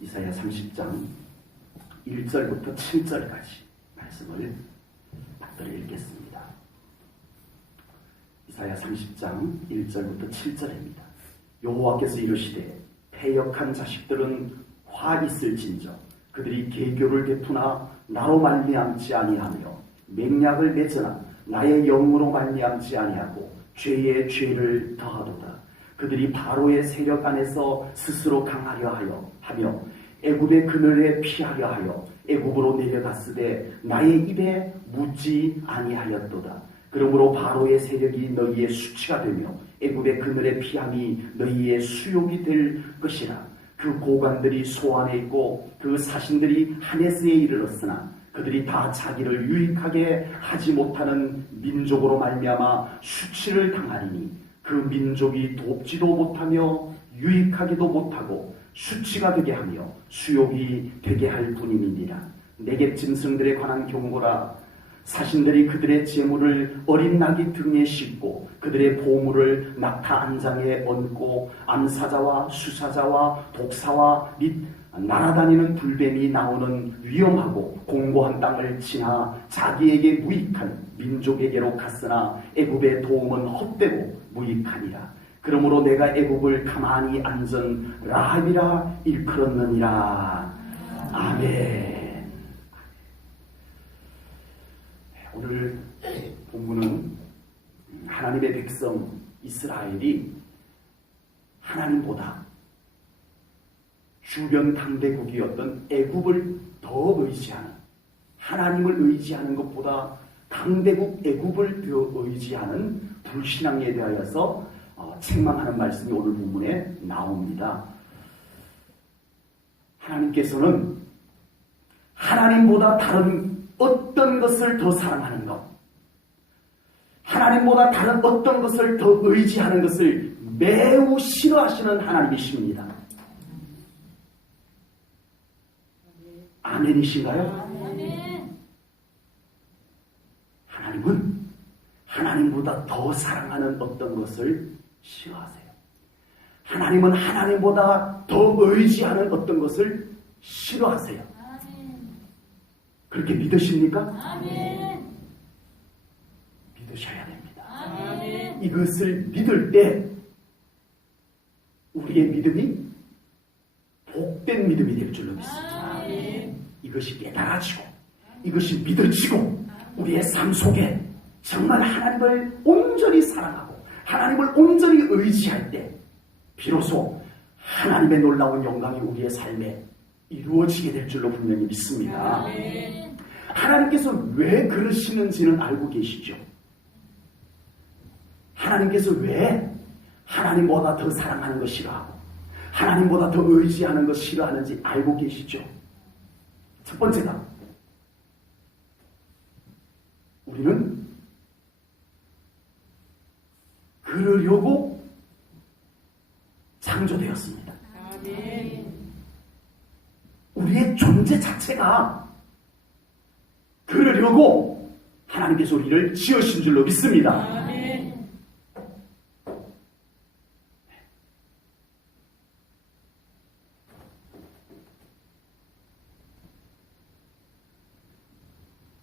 이사야 30장 1절부터 7절까지 말씀을 받들어 읽겠습니다. 이사야 30장 1절부터 7절입니다. 여호와께서 이르시되 패역한 자식들은 화 있을진저 그들이 계교를 베푸나 나로 말미암지 아니하며 맹약을 맺으나 나의 영으로 말미암지 아니하고 죄에 죄를 더하도다. 그들이 바로의 세력 안에서 스스로 강하려 하며 애굽의 그늘에 피하려 하여 애굽으로 내려갔으되 나의 입에 묻지 아니하였도다. 그러므로 바로의 세력이 너희의 수치가 되며 애굽의 그늘에 피함이 너희의 수욕이 될 것이라. 그 고관들이 소안에 있고 그 사신들이 하네스에 이르렀으나 그들이 다 자기를 유익하게 하지 못하는 민족으로 말미암아 수치를 당하리니 그 민족이 돕지도 못하며 유익하기도 못하고 수치가 되게 하며 수욕이 되게 할 뿐이니라. 내게 짐승들에 관한 경고라. 사신들이 그들의 재물을 어린 나귀 등에 싣고 그들의 보물을 낙타 안장에 얹고 암사자와 수사자와 독사와 및 날아다니는 불뱀이 나오는 위험하고 공고한 땅을 지나 자기에게 무익한 민족에게로 갔으나 애굽의 도움은 헛되고 무익하니라. 그러므로 내가 애굽을 가만히 앉은 라합이라 일컬었느니라. 아멘. 오늘 본문은 하나님의 백성 이스라엘이 하나님보다 주변 강대국이었던 애굽을 더 의지하는, 하나님을 의지하는 것보다 강대국 애굽을 더 의지하는 불신앙에 대하여서 책망하는 말씀이 오늘 본문에 나옵니다. 하나님께서는 하나님보다 다른 어떤 것을 더 사랑하는 것, 하나님보다 다른 어떤 것을 더 의지하는 것을 매우 싫어하시는 하나님이십니다. 아멘이신가요? 아멘. 하나님은 하나님보다 더 사랑하는 어떤 것을 싫어하세요. 하나님은 하나님보다 더 의지하는 어떤 것을 싫어하세요. 아멘. 그렇게 믿으십니까? 아멘. 믿으셔야 됩니다. 아멘. 이것을 믿을 때 우리의 믿음이 복된 믿음이 될 줄로 믿습니다. 아멘. 이것이 깨달아지고 이것이 믿어지고 우리의 삶 속에 정말 하나님을 온전히 사랑하고 하나님을 온전히 의지할 때 비로소 하나님의 놀라운 영광이 우리의 삶에 이루어지게 될 줄로 분명히 믿습니다. 아멘. 하나님께서 왜 그러시는지는 알고 계시죠? 하나님께서 왜 하나님보다 더 사랑하는 것 싫어하고 하나님보다 더 의지하는 것 싫어하는지 알고 계시죠? 첫 번째가 우리는 그러려고 창조되었습니다. 아멘. 우리의 존재 자체가 그러려고 하나님께서 우리를 지으신 줄로 믿습니다. 아멘.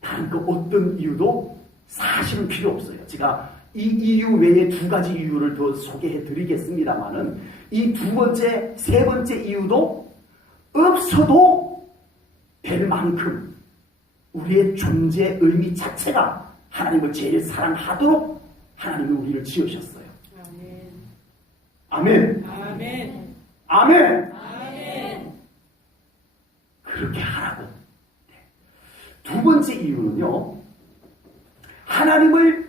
다른 그 어떤 이유도 사실은 필요 없어요. 제가 이 이유 외에 두 가지 이유를 더 소개해 드리겠습니다만은 이 두 번째, 세 번째 이유도 없어도 될 만큼 우리의 존재 의미 자체가 하나님을 제일 사랑하도록 하나님이 우리를 지으셨어요. 아멘. 아멘. 아멘. 아멘. 그렇게 하라고. 두 번째 이유는요. 하나님을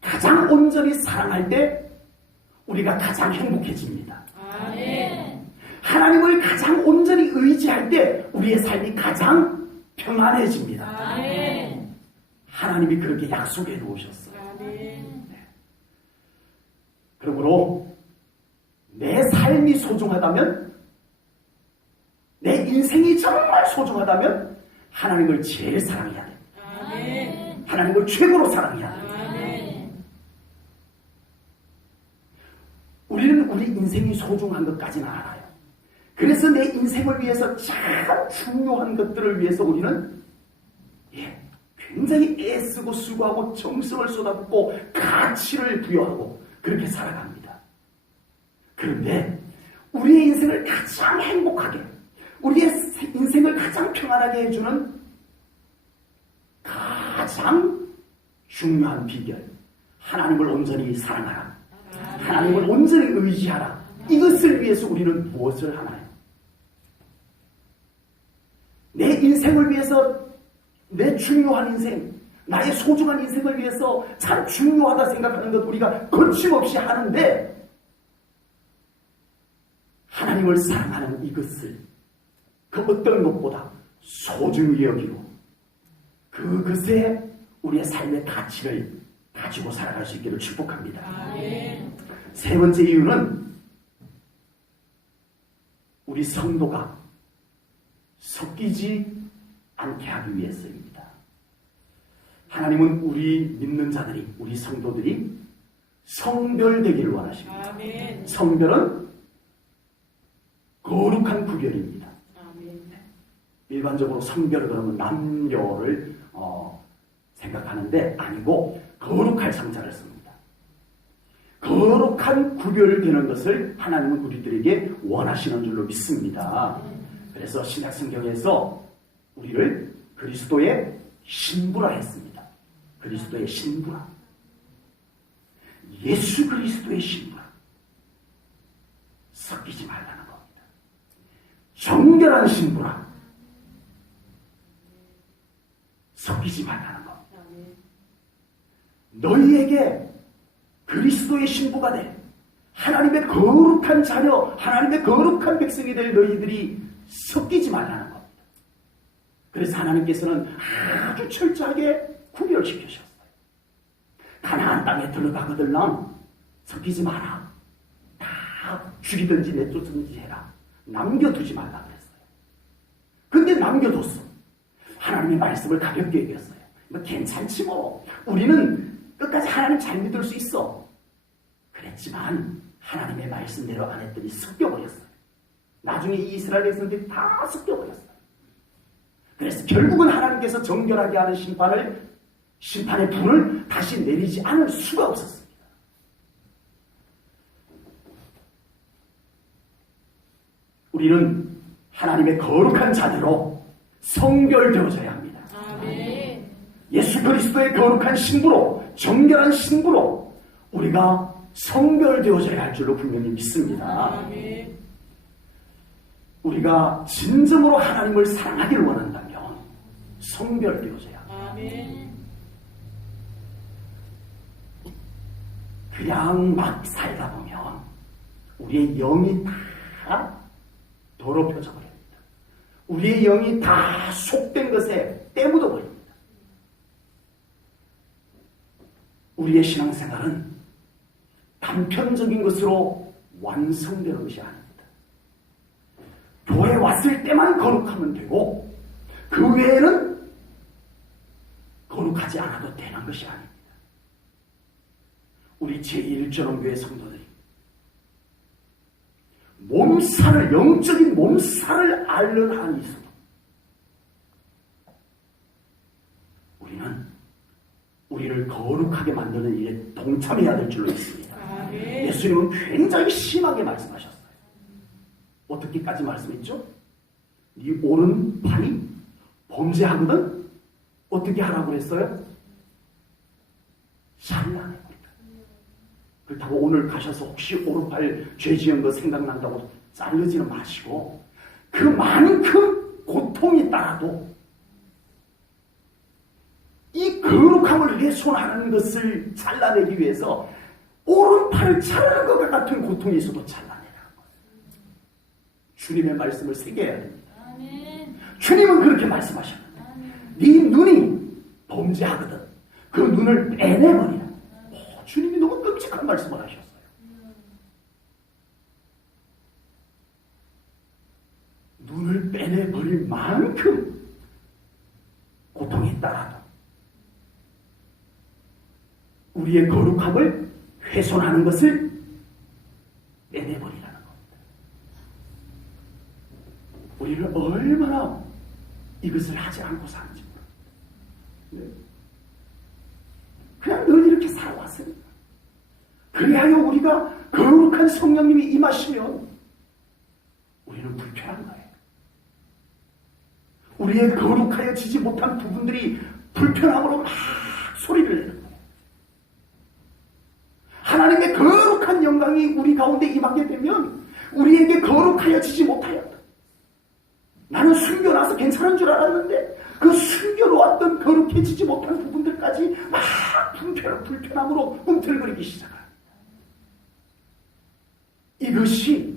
가장 온전히 사랑할 때 우리가 가장 행복해집니다. 아멘. 하나님을 가장 온전히 의지할 때 우리의 삶이 가장 평안해집니다. 아멘. 하나님이 그렇게 약속해 놓으셨어요. 아멘. 네. 그러므로 내 삶이 소중하다면, 내 인생이 정말 소중하다면 하나님을 제일 사랑해야 돼요. 아멘. 하나님을 최고로 사랑해야 돼요. 우리는 우리 인생이 소중한 것까지는 알아요. 그래서 내 인생을 위해서 참 중요한 것들을 위해서 우리는 굉장히 애쓰고 수고하고 정성을 쏟아붓고 가치를 부여하고 그렇게 살아갑니다. 그런데 우리의 인생을 가장 행복하게, 우리의 인생을 가장 평안하게 해주는 가장 중요한 비결, 하나님을 온전히 사랑하라, 하나님을 온전히 의지하라. 이것을 위해서 우리는 무엇을 하나요? 내 인생을 위해서, 내 중요한 인생, 나의 소중한 인생을 위해서 참 중요하다 생각하는 것 우리가 거침없이 하는데, 하나님을 사랑하는 이것을 그 어떤 것보다 소중히 여기고 그것에 우리의 삶의 가치를 가지고 살아갈 수 있기를 축복합니다. 세 번째 이유는 우리 성도가 섞이지 않게 하기 위해서입니다. 하나님은 우리 믿는 자들이, 우리 성도들이 성별되기를 원하십니다. 아멘. 성별은 거룩한 구별입니다. 아멘. 일반적으로 성별을 그러면 남녀를 생각하는데 아니고 거룩할 성자를 씁니다. 거룩한 구별되는 것을 하나님은 우리들에게 원하시는 줄로 믿습니다. 그래서 신약성경에서 우리를 그리스도의 신부라 했습니다. 그리스도의 신부라. 예수 그리스도의 신부라. 섞이지 말라는 겁니다. 정결한 신부라. 섞이지 말라는 겁니다. 너희에게 그리스도의 신부가 돼 하나님의 거룩한 자녀, 하나님의 거룩한 백성이 될 너희들이 섞이지 말라는 겁니다. 그래서 하나님께서는 아주 철저하게 구별시키셨어요. 가나안 땅에 들어가거들랑 섞이지 마라. 다 죽이든지 내쫓든지 해라. 남겨두지 말라 그랬어요. 근데 남겨뒀어. 하나님의 말씀을 가볍게 얘기했어요. 뭐 괜찮지 뭐. 우리는 끝까지 하나님 잘 믿을 수 있어. 그랬지만 하나님의 말씀대로 안 했더니 섞여버렸어요. 나중에 이 이스라엘 백성들이 다 섞여버렸어요. 그래서 결국은 하나님께서 정결하게 하는 심판의 불을 다시 내리지 않을 수가 없었습니다. 우리는 하나님의 거룩한 자녀로 성별되어져야 합니다. 아멘. 예수 그리스도의 거룩한 신부로, 정결한 신부로 우리가 성별되어져야 할 줄로 분명히 믿습니다. 아멘. 우리가 진정으로 하나님을 사랑하기를 원한다면 성별되어져야 합니다. 아멘. 그냥 막 살다 보면 우리의 영이 다 더럽혀져 버립니다. 우리의 영이 다 속된 것에 때묻어 버립니다. 우리의 신앙생활은 단편적인 것으로 완성되는 것이 아닙니다. 교회에 왔을 때만 거룩하면 되고 그 외에는 거룩하지 않아도 되는 것이 아닙니다. 우리 제1전원교회 성도들이 몸살을, 영적인 몸살을 앓는 한이 있어도 우리는 우리를 거룩하게 만드는 일에 동참해야 될 줄로 믿습니다. 예수님은 굉장히 심하게 말씀하셨어요. 어떻게까지 말씀했죠? 네 오른팔이 범죄하거든 어떻게 하라고 그랬어요? 잘라내버리라. 그렇다고 오늘 가셔서 혹시 오른팔 죄 지은 거 생각난다고 자르지는 마시고 그만큼 고통이 따라도 이 거룩함을 훼손하는 것을 잘라내기 위해서 오른팔을 자르는 것과 같은 고통이 있어도 잘라내라는 거예요. 주님의 말씀을 새겨야 됩니다. 아멘. 주님은 그렇게 말씀하셨는데 네 눈이 범죄하거든 그 눈을 빼내버리라. 주님이 너무 끔찍한 말씀을 하셨어요. 눈을 빼내버릴 만큼 고통이 따라도 우리의 거룩함을 훼손하는 것을 빼내버리라는 겁니다. 우리는 얼마나 이것을 하지 않고 사는지 모릅니다. 그냥 늘 이렇게 살아왔습니다. 그리하여 우리가 거룩한 성령님이 임하시면 우리는 불편한 거예요. 우리의 거룩하여지지 못한 부분들이 불편함으로 막 소리를 내는 거예요. 하나님의 거룩한 영광이 우리 가운데 임하게 되면 우리에게 거룩하여지지 못하여 나는 숨겨놔서 괜찮은 줄 알았는데 그 숨겨놓았던 거룩해지지 못한 부분들까지 막 불편함으로 꿈틀거리기 시작합니다. 이것이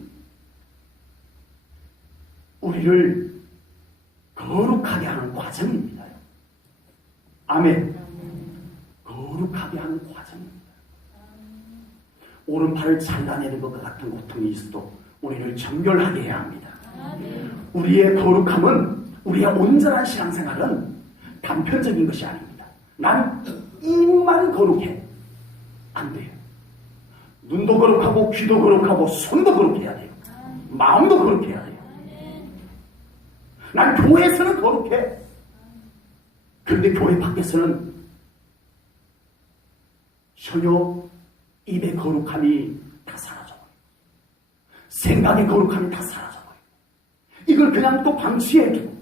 우리를 거룩하게 하는 과정입니다. 아멘. 거룩하게 하는 과정입니다. 오른팔을 잘라내는 것과 같은 고통이 있어도 우리를 정결하게 해야 합니다. 우리의 거룩함은, 우리의 온전한 신앙생활은 단편적인 것이 아닙니다. 난 입만 거룩해. 안 돼요. 눈도 거룩하고 귀도 거룩하고 손도 거룩해야 돼요. 마음도 거룩해야 돼요. 난 교회에서는 거룩해. 그런데 교회 밖에서는 전혀 입의 거룩함이 다 사라져버려요. 생각의 거룩함이 다 사라져버려요. 이걸 그냥 또 방치해두고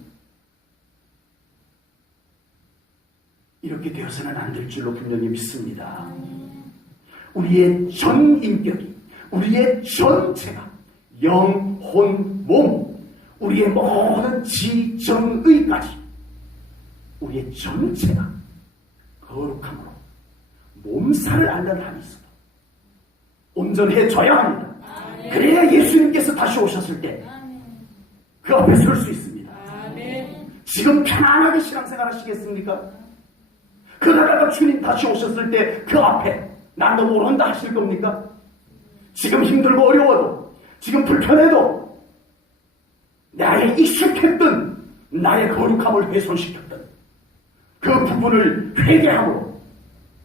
이렇게 되어서는 안 될 줄로 분명히 믿습니다. 우리의 전 인격이, 우리의 전체가 영, 혼, 몸, 우리의 모든 지정의까지 우리의 전체가 거룩함으로 몸살을 앓는 한이 있어도 온전해져야 합니다. 그래야 예수님께서 다시 오셨을 때 그 앞에 설 수 있습니다. 지금 편안하게 신앙생활 하시겠습니까? 그러다가 주님 다시 오셨을 때 그 앞에 난도 모른다 하실 겁니까? 지금 힘들고 어려워도, 지금 불편해도 나의 익숙했던 나의 거룩함을 훼손시켰던 그 부분을 회개함으로,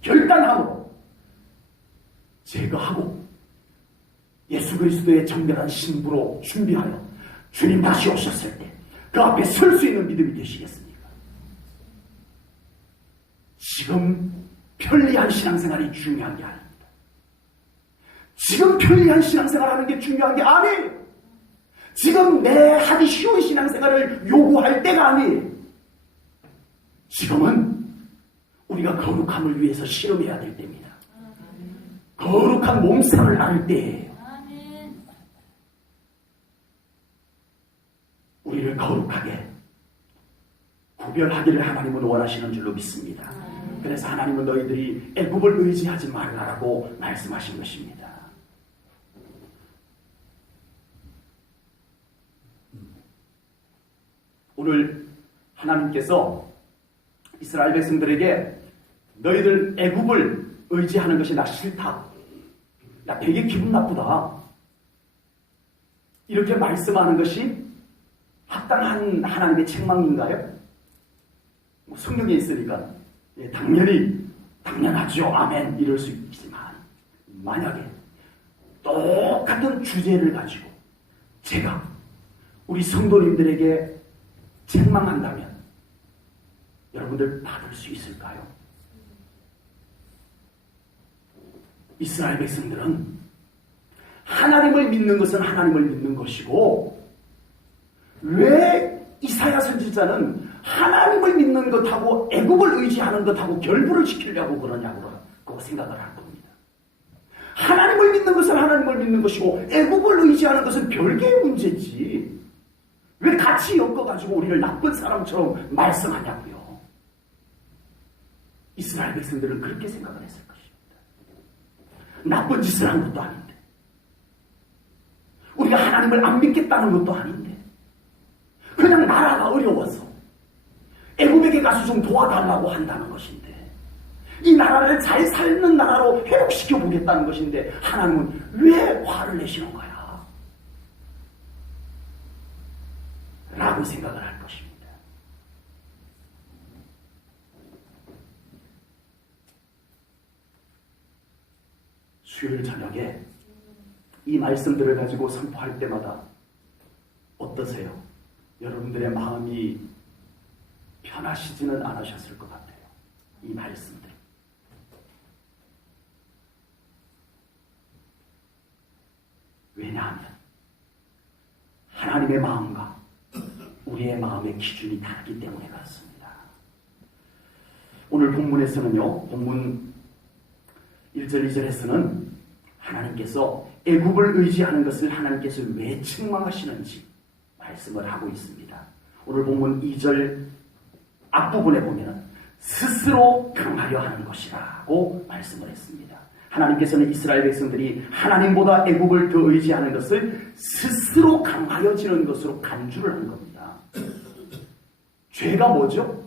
결단함으로 제거하고 예수 그리스도의 정결한 신부로 준비하여 주님 다시 오셨을 때 그 앞에 설 수 있는 믿음이 되시겠습니까? 지금 편리한 신앙생활이 중요한 게 아닙니다. 지금 편리한 신앙생활하는 게 중요한 게 아니에요. 지금 내 하기 쉬운 신앙생활을 요구할 때가 아니에요. 지금은 우리가 거룩함을 위해서 실험해야 될 때입니다. 거룩한 몸살을 앓을 때예요. 우리를 거룩하게 구별하기를 하나님은 원하시는 줄로 믿습니다. 그래서 하나님은 너희들이 애굽을 의지하지 말라라고 말씀하신 것입니다. 오늘 하나님께서 이스라엘 백성들에게 너희들 애굽을 의지하는 것이 나 싫다. 나 되게 기분 나쁘다. 이렇게 말씀하는 것이 합당한 하나님의 책망인가요? 뭐 성경에 있으니까 당연하죠. 아멘. 이럴 수 있지만 만약에 똑같은 주제를 가지고 제가 우리 성도님들에게 책망한다면 여러분들 받을 수 있을까요? 이스라엘 백성들은 하나님을 믿는 것은 하나님을 믿는 것이고 왜 이사야 선지자는 하나님을 믿는 것하고 애굽을 의지하는 것하고 결부를 시키려고 그러냐고 생각을 할 겁니다. 하나님을 믿는 것은 하나님을 믿는 것이고 애굽을 의지하는 것은 별개의 문제지. 왜 같이 엮어가지고 우리를 나쁜 사람처럼 말씀하냐고요. 이스라엘 백성들은 그렇게 생각을 했을 것입니다. 나쁜 짓을 한 것도 아닌데 우리가 하나님을 안 믿겠다는 것도 아닌데 그냥 나라가 어려워서 애굽에게 가서 좀 도와달라고 한다는 것인데 이 나라를 잘 살는 나라로 회복시켜 보겠다는 것인데 하나님은 왜 화를 내시는 거야? 라고 생각을 할 것입니다. 수요일 저녁에 이 말씀들을 가지고 선포할 때마다 어떠세요? 여러분들의 마음이 편하시지는 않으셨을 것 같아요. 이 말씀들. 왜냐하면 하나님의 마음과 우리의 마음의 기준이 다르기 때문에 그렇습니다. 오늘 본문에서는요, 본문 1절 2절에서는 하나님께서 애굽을 의지하는 것을 하나님께서 왜 책망하시는지 말씀을 하고 있습니다. 오늘 본문 2절 앞부분에 보면 스스로 강하려 하는 것이라고 말씀을 했습니다. 하나님께서는 이스라엘 백성들이 하나님보다 애굽을 더 의지하는 것을 스스로 강하여지는 것으로 간주를 한 겁니다. 죄가 뭐죠?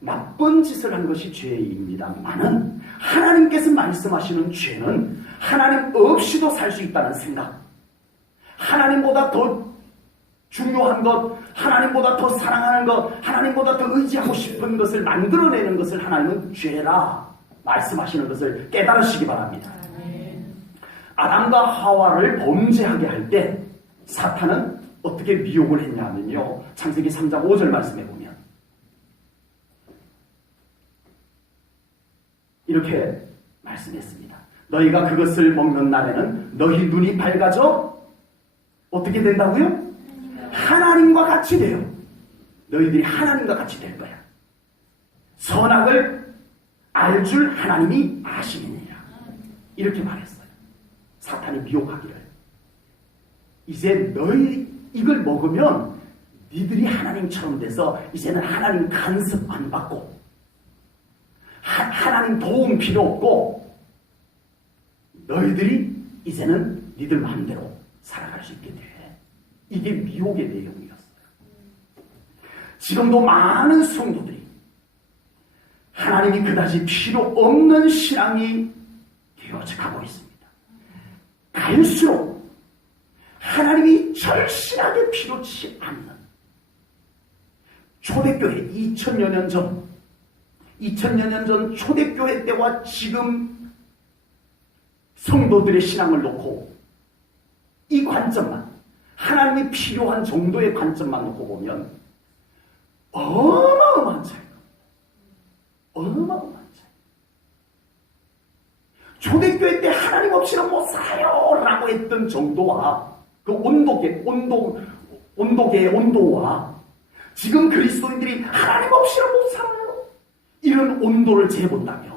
나쁜 짓을 한 것이 죄입니다만은 하나님께서 말씀하시는 죄는 하나님 없이도 살 수 있다는 생각, 하나님보다 더 중요한 것, 하나님보다 더 사랑하는 것, 하나님보다 더 의지하고 싶은 것을 만들어내는 것을 하나님은 죄라 말씀하시는 것을 깨달으시기 바랍니다. 아담과 하와를 범죄하게 할 때 사탄은 어떻게 미혹을 했냐면요, 창세기 3장 5절 말씀해 보면 이렇게 말씀했습니다. 너희가 그것을 먹는 날에는 너희 눈이 밝아져 어떻게 된다고요? 하나님과 같이 돼요. 너희들이 하나님과 같이 될 거야. 선악을 알 줄 하나님이 아시느니라. 이렇게 말했어요. 사탄이 미혹하기를. 이제 너희 이걸 먹으면 니들이 하나님처럼 돼서 이제는 하나님 간섭 안 받고 하나님 도움 필요 없고 너희들이 이제는 니들 마음대로 살아갈 수 있게 돼. 이게 미혹의 내용이었어요. 지금도 많은 성도들이 하나님이 그다지 필요 없는 신앙이 되어져 가고 있습니다. 갈수록 하나님이 절실하게 필요치 않는 초대교회 2000여 년 전 초대교회 때와 지금 성도들의 신앙을 놓고 이 관점만, 하나님이 필요한 정도의 관점만 놓고 보면 어마어마한 차이입니다. 어마어마한 차이. 초대교회 때 하나님 없이는 못 살아요 라고 했던 정도와 그 온도계의 온도와 지금 그리스도인들이 하나님 없이는 못 살아요 이런 온도를 재본다면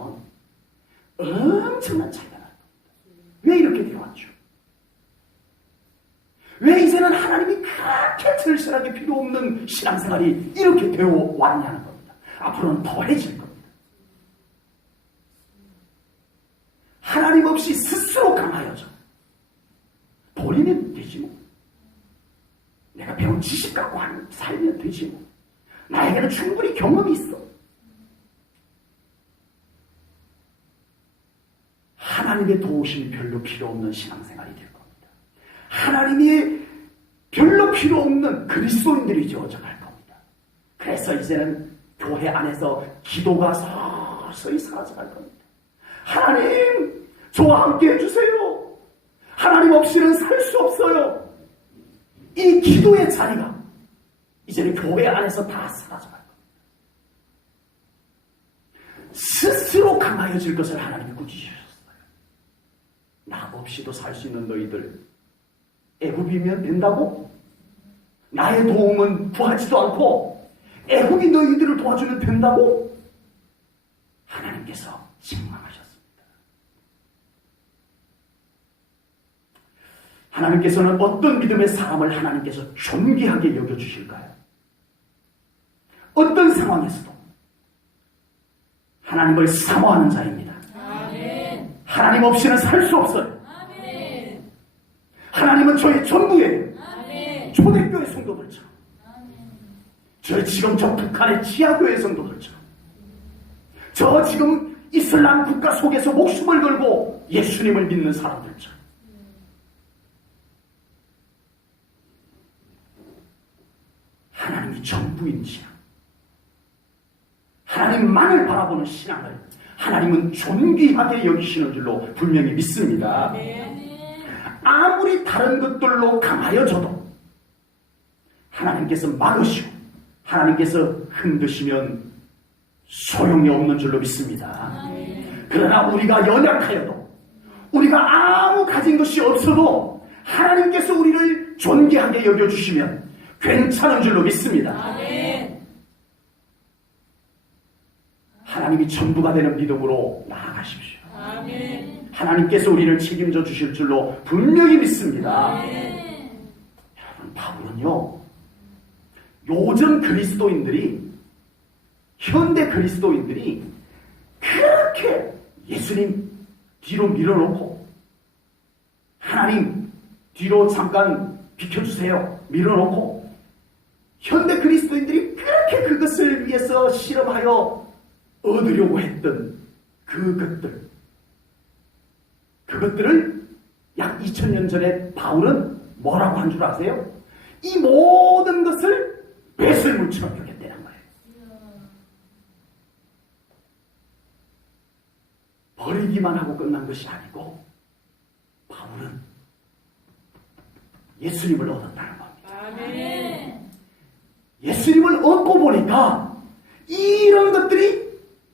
엄청난 차이가 납니다. 왜 이렇게 되어왔죠? 왜 이제는 하나님이 그렇게 절실하게 필요 없는 신앙생활이 이렇게 되어 왔냐는 겁니다. 앞으로는 더해질 겁니다. 하나님 없이 스스로 강하여져 버리면 되지 뭐. 내가 배운 지식 갖고 살면 되지 뭐. 나에게는 충분히 경험이 있어. 하나님의 도우심이 별로 필요 없는 신앙생활이 될 겁니다. 하나님이 별로 필요 없는 그리스도인들이 되어져갈 겁니다. 그래서 이제는 교회 안에서 기도가 서서히 사라져갈 겁니다. 하나님, 저와 함께 해주세요. 하나님 없이는 살 수 없어요. 이 기도의 자리가 이제는 교회 안에서 다 사라져갈 겁니다. 스스로 강하여질 것을 하나님이 꾸짖으셨어요. 나 없이도 살 수 있는 너희들 애굽이면 된다고? 나의 도움은 구하지도 않고 애굽이 너희들을 도와주면 된다고? 하나님께서 책망하셨습니다. 하나님께서는 어떤 믿음의 사람을 하나님께서 존귀하게 여겨주실까요? 어떤 상황에서도 하나님을 사모하는 자입니다. 아멘. 하나님 없이는 살 수 없어요. 아멘. 하나님은 저의 전부예요. 아멘. 초대교회 성도들처럼, 지금 저 북한의 지하교회 성도들처럼, 저 지금 이슬람 국가 속에서 목숨을 걸고 예수님을 믿는 사람들처럼 하나님이 전부인 신앙, 하나님만을 바라보는 신앙을 하나님은 존귀하게 여기시는 줄로 분명히 믿습니다. 아무리 다른 것들로 강하여져도 하나님께서 막으시고 하나님께서 흔드시면 소용이 없는 줄로 믿습니다. 그러나 우리가 연약하여도 우리가 아무 가진 것이 없어도 하나님께서 우리를 존귀하게 여겨주시면 괜찮은 줄로 믿습니다. 하나님이 전부가 되는 믿음으로 나아가십시오. 하나님께서 우리를 책임져 주실 줄로 분명히 믿습니다. 여러분, 바울은요, 요즘 그리스도인들이, 현대 그리스도인들이 그렇게 예수님 뒤로 밀어놓고 하나님 뒤로 잠깐 비켜주세요 밀어놓고 현대 그리스도인들이 그렇게 그것을 위해서 실험하여 얻으려고 했던 그것들을 약 2000년 전에 바울은 뭐라고 한 줄 아세요? 이 모든 것을 배설물처럼 여겼다는 거예요. 버리기만 하고 끝난 것이 아니고 바울은 예수님을 얻었다는 겁니다. 예수님을 얻고 보니까 이런 것들이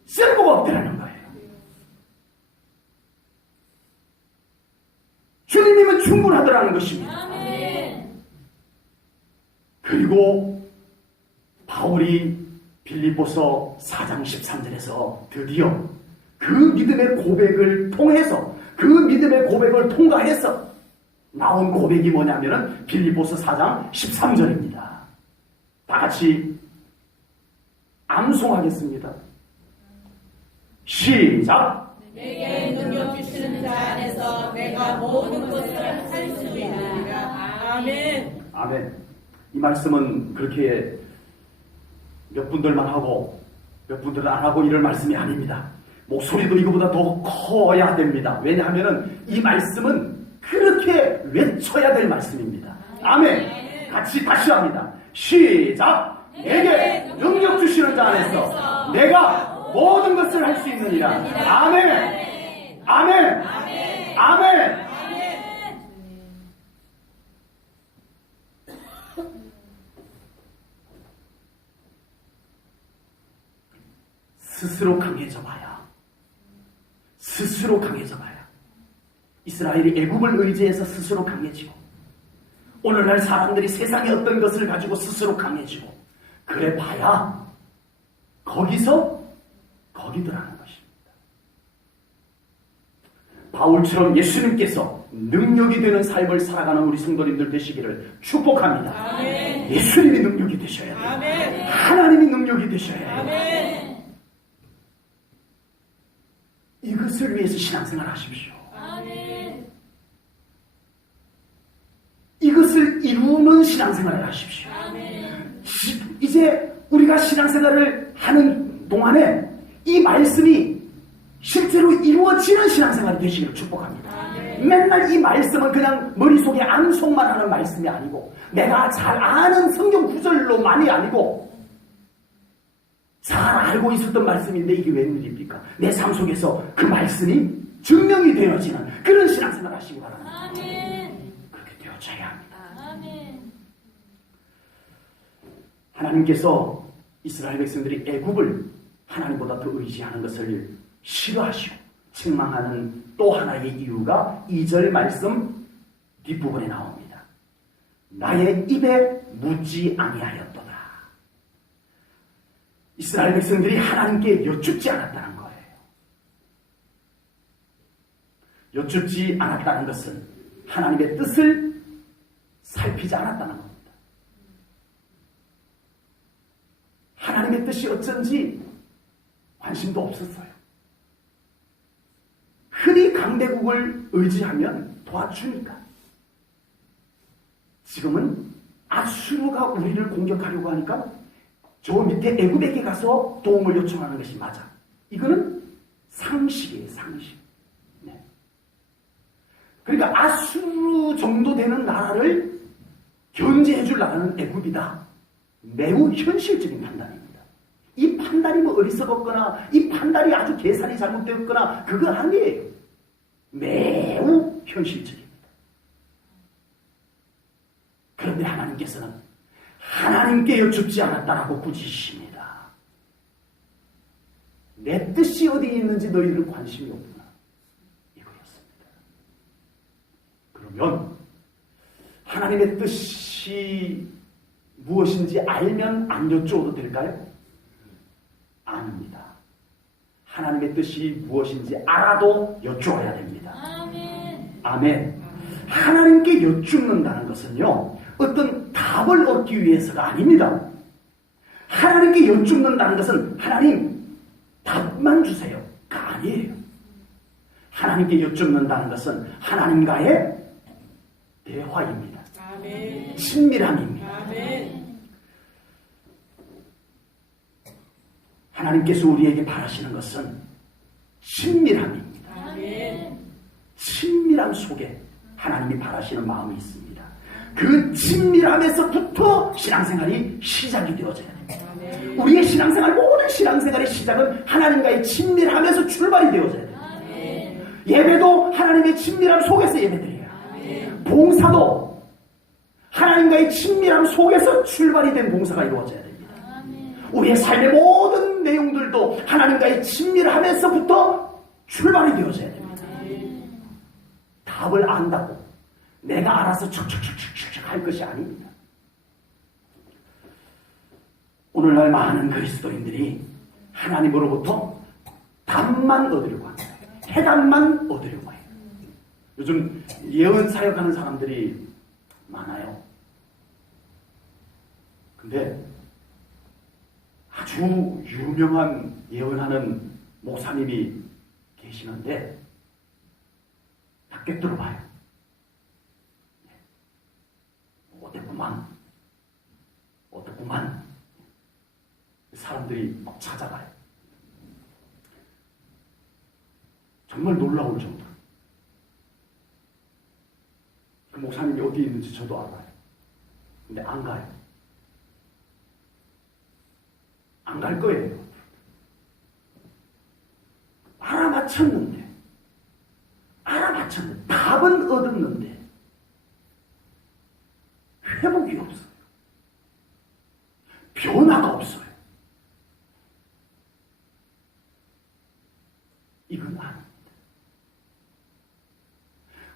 쓸모가 없더라는 거예요. 주님이면 충분하더라는 것입니다. 그리고 바울이 빌립보서 4장 13절에서 드디어 그 믿음의 고백을 통해서 그 믿음의 고백을 통과해서 나온 고백이 뭐냐면은 빌립보서 4장 13절입니다. 다 같이 암송하겠습니다. 시작. 내게 능력 주시는 자 안에서 내가 모든 것을 할 수 있느니라. 아멘. 아멘. 이 말씀은 그렇게 몇 분들만 하고 몇 분들은 안 하고 이럴 말씀이 아닙니다. 목소리도 이거보다 더 커야 됩니다. 왜냐하면 이 말씀은 그렇게 외쳐야 될 말씀입니다. 아멘. 같이 다시 합니다. 시작. 내게 능력 주시는 자 안에서 내가 모든 것을 할 수 있느니라. 아멘. 아멘. 아멘. 스스로 강해져 봐야. 스스로 강해져 봐야. 이스라엘이 애굽을 의지해서 스스로 강해지고 오늘날 사람들이 세상의 어떤 것을 가지고 스스로 강해지고 그래 봐야 거기더라는 것입니다. 바울처럼 예수님께서 능력이 되는 삶을 살아가는 우리 성도님들 되시기를 축복합니다. 아멘. 예수님이 능력이 되셔야 돼요. 아멘. 하나님이 능력이 되셔야 돼요. 아멘. 이것을 위해서 신앙생활 하십시오. 아멘. 이것을 이루는 신앙생활을 하십시오. 아멘. 이제 우리가 신앙생활을 하는 동안에 이 말씀이 실제로 이루어지는 신앙생활이 되시기를 축복합니다. 아멘. 맨날 이 말씀은 그냥 머릿속에 암송만 하는 말씀이 아니고 내가 잘 아는 성경 구절로만이 아니고 잘 알고 있었던 말씀인데 이게 웬일입니까? 내 삶 속에서 그 말씀이 증명이 되어지는 그런 신앙생활 하시기 바랍니다. 아멘. 그렇게 되어져야 합니다. 아멘. 하나님께서 이스라엘 백성들이 애굽을 하나님보다 더 의지하는 것을 싫어하시고 책망하는 또 하나의 이유가 2절 말씀 뒷부분에 나옵니다. 나의 입에 묻지 아니하였도다. 이스라엘 백성들이 하나님께 여쭙지 않았다는 거예요. 여쭙지 않았다는 것은 하나님의 뜻을 살피지 않았다는 겁니다. 하나님의 뜻이 어쩐지 관심도 없었어요. 흔히 강대국을 의지하면 도와주니까. 지금은 아수르가 우리를 공격하려고 하니까 저 밑에 애굽에게 가서 도움을 요청하는 것이 맞아. 이거는 상식이에요, 상식. 네. 그러니까 아수르 정도 되는 나라를 견제해 줄 나라는 애굽이다. 매우 현실적인 판단입니다. 이 판단이 뭐 어리석었거나 이 판단이 아주 계산이 잘못되었거나 그거 아니에요. 매우 현실적입니다. 그런데 하나님께서는 하나님께 여쭙지 않았다라고 꾸짖으십니다. 내 뜻이 어디에 있는지 너희들은 관심이 없구나. 이거였습니다. 그러면 하나님의 뜻이 무엇인지 알면 안 여쭤도 될까요? 아닙니다. 하나님의 뜻이 무엇인지 알아도 여쭈어야 됩니다. 아멘. 하나님께 여쭙는다는 것은요, 어떤 답을 얻기 위해서가 아닙니다. 하나님께 여쭙는다는 것은 하나님 답만 주세요가 아니에요. 하나님께 여쭙는다는 것은 하나님과의 대화입니다. 친밀함입니다. 하나님께서 우리에게 바라시는 것은 친밀함입니다. 친밀함 속에 하나님이 바라시는 마음이 있습니다. 그 친밀함에서부터 신앙생활이 시작이 되어져야 됩니다. 우리의 신앙생활, 모든 신앙생활의 시작은 하나님과의 친밀함에서 출발이 되어져야 됩니다. 예배도 하나님의 친밀함 속에서 예배드려요. 봉사도 하나님과의 친밀함 속에서 출발이 된 봉사가 이루어져야 됩니다. 우리의 삶의 모든 내용들도 하나님과의 친밀함에서부터 출발이 되어져야 됩니다. 답을 안다고 내가 알아서 척척척척척 할 것이 아닙니다. 오늘날 많은 그리스도인들이 하나님으로부터 답만 얻으려고 합니다. 해답만 얻으려고 해요. 요즘 예언 사역하는 사람들이 많아요. 근데 아주 유명한 예언하는 목사님이 계시는데 밖에 들어봐요. 어땠구만. 사람들이 막 찾아가요. 정말 놀라울 정도로. 그 목사님이 어디 있는지 저도 알아요. 근데 안 가요. 안 갈 거예요. 알아맞혔는데 답은 얻었는데 회복이 없어요. 변화가 없어요. 이건 아닙니다.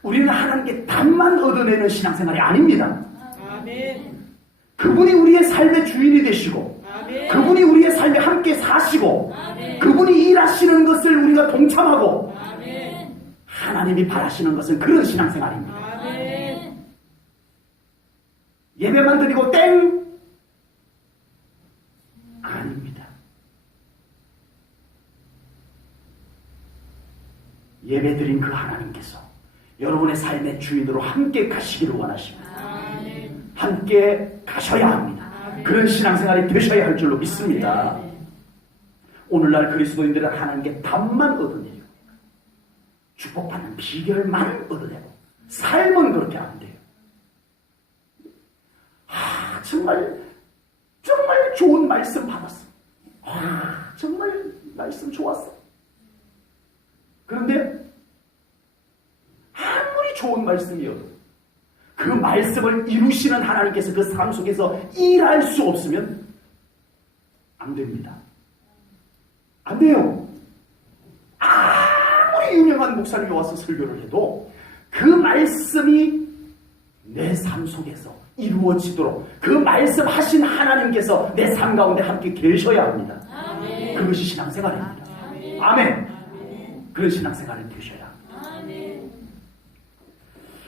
우리는 하나님께 답만 얻어내는 신앙생활이 아닙니다. 아멘. 그분이 우리의 삶의 주인이 되시고, 아멘. 그분이 우리의 삶에 함께 사시고, 아멘. 그분이 일하시는 것을 우리가 동참하고, 아멘. 하나님이 바라시는 것은 그런 신앙생활입니다. 아멘. 예배만 드리고 땡! 아닙니다. 예배 드린 그 하나님께서 여러분의 삶의 주인으로 함께 가시기를 원하십니다. 아멘. 함께 가셔야 합니다. 아멘. 그런 신앙생활이 되셔야 할 줄로 믿습니다. 아멘. 오늘날 그리스도인들은 하나님께 답만 얻어내요. 축복받는 비결만 얻어내고 삶은 그렇게 안 돼요. 정말 좋은 말씀 받았어. 정말 말씀 좋았어. 그런데 아무리 좋은 말씀이어도 그 말씀을 이루시는 하나님께서 그 삶 속에서 일할 수 없으면 안 됩니다. 안 돼요. 아무리 유명한 목사님이 와서 설교를 해도 그 말씀이 내 삶 속에서 이루어지도록 그 말씀하신 하나님께서 내 삶 가운데 함께 계셔야 합니다. 아멘. 그것이 신앙생활입니다. 아멘. 아멘. 아멘. 그런 신앙생활을 되셔야 합니다. 아멘.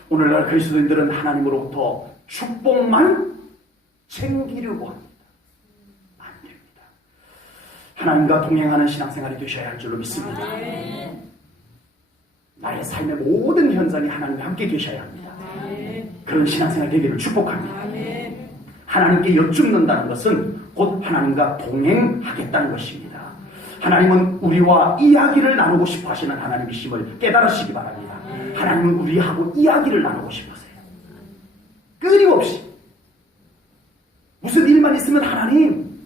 오늘날 그리스도인들은 하나님으로부터 축복만 챙기려고 합니다. 안 됩니다. 하나님과 동행하는 신앙생활이 되셔야 할 줄로 믿습니다. 아멘. 나의 삶의 모든 현장이 하나님과 함께 계셔야 합니다. 아멘. 그런 신앙생활 되기를 축복합니다. 아멘. 하나님께 여쭙는다는 것은 곧 하나님과 동행하겠다는 것입니다. 하나님은 우리와 이야기를 나누고 싶어 하시는 하나님이심을 깨달으시기 바랍니다. 하나님은 우리하고 이야기를 나누고 싶으세요. 끊임없이 무슨 일만 있으면 하나님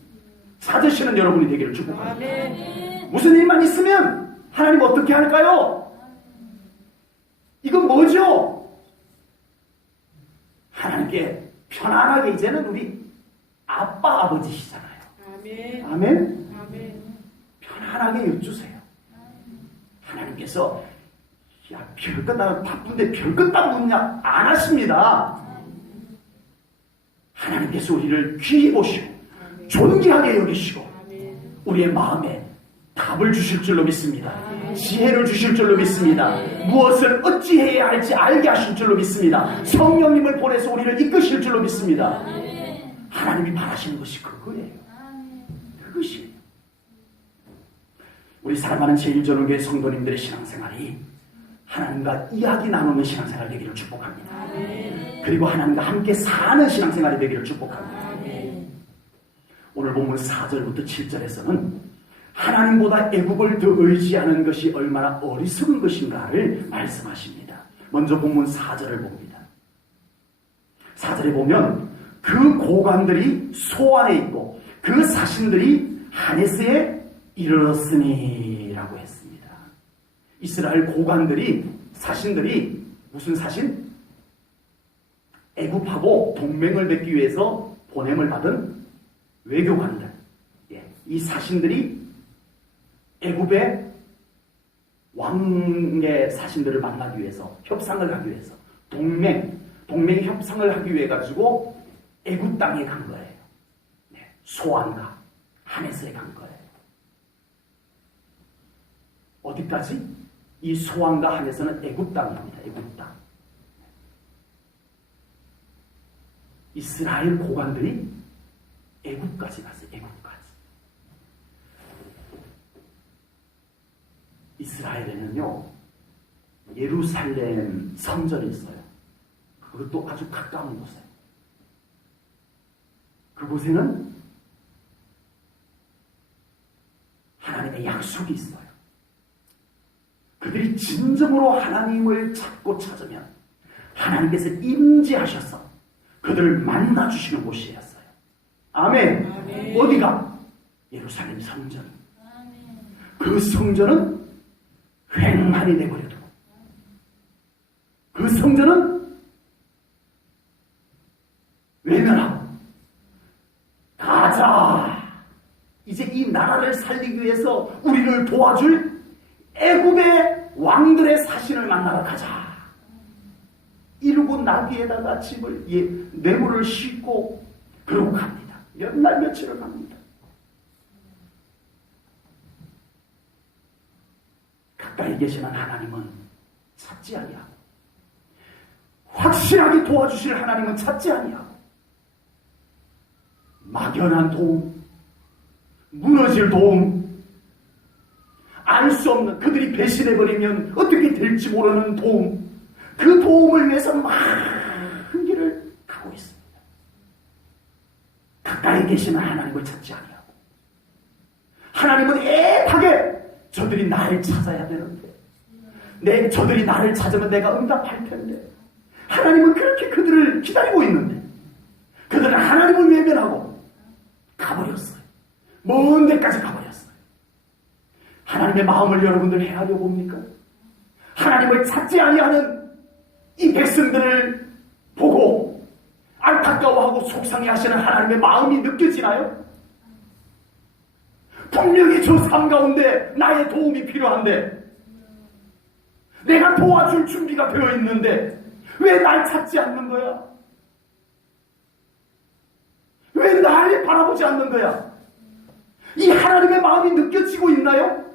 찾으시는 여러분이 되기를 축복합니다. 아멘. 무슨 일만 있으면 하나님 어떻게 할까요? 이건 뭐죠? 하나님께 편안하게 이제는 우리 아빠 아버지시잖아요. 아멘. 아멘. 아멘. 편안하게 여쭈세요. 하나님께서 야 별것 다 바쁜데 별것 다 묻냐 안 하십니다. 하나님께서 우리를 귀히 보시고 존귀하게 여기시고 아멘. 우리의 마음에 답을 주실 줄로 믿습니다. 지혜를 주실 줄로 믿습니다. 무엇을 어찌해야 할지 알게 하실 줄로 믿습니다. 성령님을 보내서 우리를 이끄실 줄로 믿습니다. 하나님이 바라시는 것이 그거예요. 그것이에요. 우리 사랑하는 제1전원교회 성도님들의 신앙생활이 하나님과 이야기 나누는 신앙생활 되기를 축복합니다. 그리고 하나님과 함께 사는 신앙생활이 되기를 축복합니다. 오늘 본문 4절부터 7절에서는 하나님보다 애굽을 더 의지하는 것이 얼마나 어리석은 것인가를 말씀하십니다. 먼저 본문 4절을 봅니다. 4절에 보면 그 고관들이 소안에 있고 그 사신들이 하네스에 이르렀으니 라고 했습니다. 이스라엘 고관들이 사신들이 무슨 사신? 애굽하고 동맹을 맺기 위해서 보냄을 받은 외교관들. 이 사신들이 애굽의 왕의 사신들을 만나기 위해서 협상을 하기 위해서 동맹 협상을 하기 위해 가지고 애굽 땅에 간 거예요. 소안과 하네스에 간 거예요. 어디까지? 이 소안과 하네스는 애굽 땅입니다. 애굽 땅. 이스라엘 고관들이 애굽까지 갔어요. 애굽까지. 이스라엘에는요 예루살렘 성전이 있어요. 그것도 아주 가까운 곳에. 그곳에는 하나님의 약속이 있어요. 그들이 진정으로 하나님을 찾고 찾으면 하나님께서 임재하셔서 그들을 만나주시는 곳이었어요. 아멘. 아멘. 어디가? 예루살렘 성전. 아멘. 그 성전은 횡만이 내버려도 그 성전은 외면하고 가자. 이제 이 나라를 살리기 위해서 우리를 도와줄 애굽의 왕들의 사신을 만나러 가자. 이루고 나귀에다가 집을 뇌물을 싣고 그러고 갑니다. 몇 날 며칠을 갑니다. 가까이 계시는 하나님은 찾지 아니하고 확실하게 도와주실 하나님은 찾지 아니하고 막연한 도움, 무너질 도움, 알 수 없는 그들이 배신해버리면 어떻게 될지 모르는 도움, 그 도움을 위해서 많은 길을 가고 있습니다. 가까이 계시는 하나님을 찾지 아니하고 하나님은 애타게 저들이 나를 찾아야 되는데 저들이 나를 찾으면 내가 응답할 텐데 하나님은 그렇게 그들을 기다리고 있는데 그들은 하나님을 외면하고 가버렸어요. 먼 데까지 가버렸어요. 하나님의 마음을 여러분들 헤아려 봅니까? 하나님을 찾지 아니하는 이 백성들을 보고 안타까워하고 속상해하시는 하나님의 마음이 느껴지나요? 분명히 저 삶 가운데 나의 도움이 필요한데 내가 도와줄 준비가 되어 있는데 왜 날 찾지 않는 거야? 왜 날 바라보지 않는 거야? 이 하나님의 마음이 느껴지고 있나요?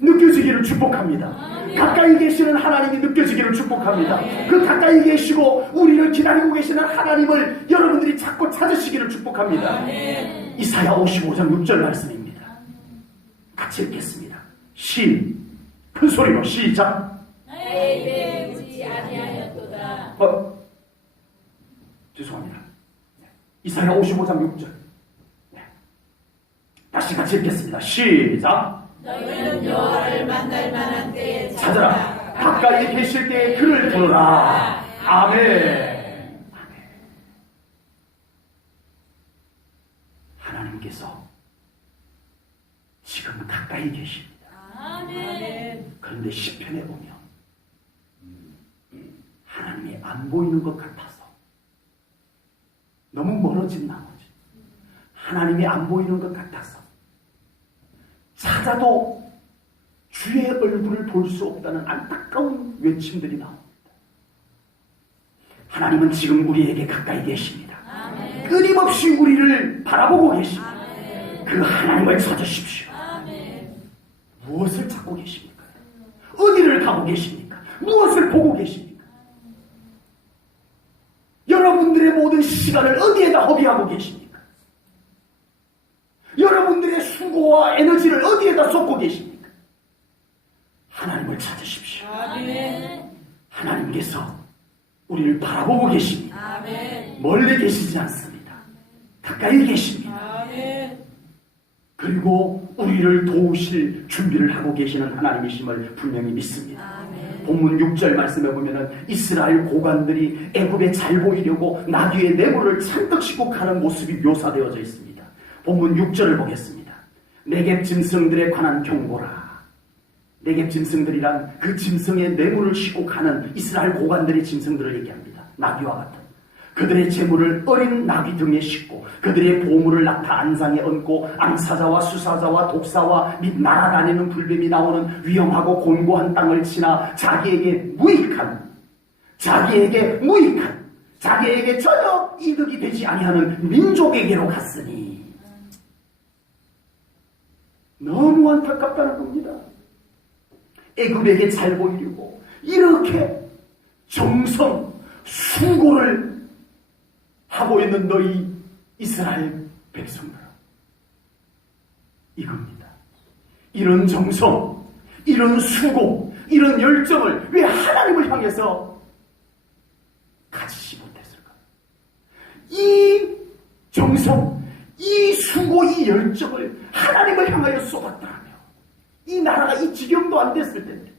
느껴지기를 축복합니다. 가까이 계시는 하나님이 느껴지기를 축복합니다. 그 가까이 계시고 우리를 기다리고 계시는 하나님을 여러분들이 찾고 찾으시기를 축복합니다. 이사야 55장 6절 말씀입니다. 같이 읽겠습니다. 큰 소리로 시작. 나의 입에 묻지 아니하였도다. 죄송합니다. 이사야 55장 6절. 다시 같이 읽겠습니다. 시작. 너희는 여호와를 만날 만한 때에 찾아라. 가까이 계실 때에 그를 부르라. 아멘. 하나님께서 지금 가까이 계십니다. 아멘. 그런데 시편에 보면 하나님이 안 보이는 것 같아서 너무 멀어진 나머지 하나님이 안 보이는 것 같아서 찾아도 주의 얼굴을 볼 수 없다는 안타까운 외침들이 나옵니다. 하나님은 지금 우리에게 가까이 계십니다. 아멘. 끊임없이 우리를 바라보고 계십니다. 아멘. 그 하나님을 찾으십시오. 아멘. 무엇을 찾고 계십니까? 어디를 가고 계십니까? 무엇을 보고 계십니까? 여러분들의 모든 시간을 어디에다 허비하고 계십니까? 여러분들의 수고와 에너지를 어디에다 쏟고 계십니까? 하나님을 찾으십시오. 아멘. 하나님께서 우리를 바라보고 계십니다. 아멘. 멀리 계시지 않습니다. 가까이 계십니다. 아멘. 그리고 우리를 도우실 준비를 하고 계시는 하나님이심을 분명히 믿습니다. 아멘. 본문 6절 말씀에 보면은 이스라엘 고관들이 애굽에 잘 보이려고 나귀의 내물을 잔뜩 싣고 가는 모습이 묘사되어져 있습니다. 본문 6절을 보겠습니다. 네겝 짐승들에 관한 경고라. 네겝 짐승들이란 그 짐승의 내물을 싣고 가는 이스라엘 고관들의 짐승들을 얘기합니다. 나귀와 같은. 그들의 재물을 어린 나귀 등에 싣고 그들의 보물을 낙타 안상에 얹고 암사자와 수사자와 독사와 및 날아다니는 불뱀이 나오는 위험하고 곤고한 땅을 지나 자기에게 자기에게 전혀 이득이 되지 아니하는 민족에게로 갔으니 너무 안타깝다는 겁니다. 애굽에게 잘 보이려고 이렇게 정성 수고를 하고 있는 너희 이스라엘 백성들, 이겁니다. 이런 정성, 이런 수고, 이런 열정을 왜 하나님을 향해서 가지지 못했을까? 이 정성, 이 수고, 이 열정을 하나님을 향하여 쏟았다며 이 나라가 이 지경도 안 됐을 텐데.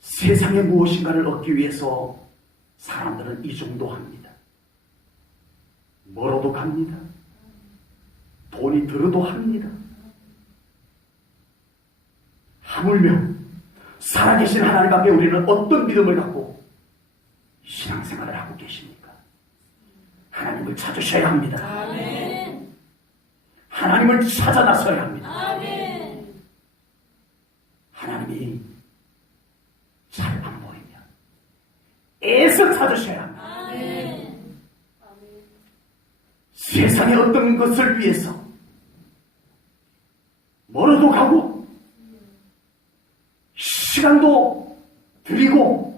세상에 무엇인가를 얻기 위해서 사람들은 이 정도 합니다. 멀어도 갑니다. 돈이 들어도 합니다. 하물며 살아계신 하나님 앞에 우리는 어떤 믿음을 갖고 신앙생활을 하고 계십니까? 하나님을 찾으셔야 합니다. 아멘. 하나님을 찾아 나서야 합니다. 아멘. 하나님이 잘 안 보이면 애써 찾으셔야 합니다. 아멘. 세상의 어떤 것을 위해서 멀어도 가고 시간도 드리고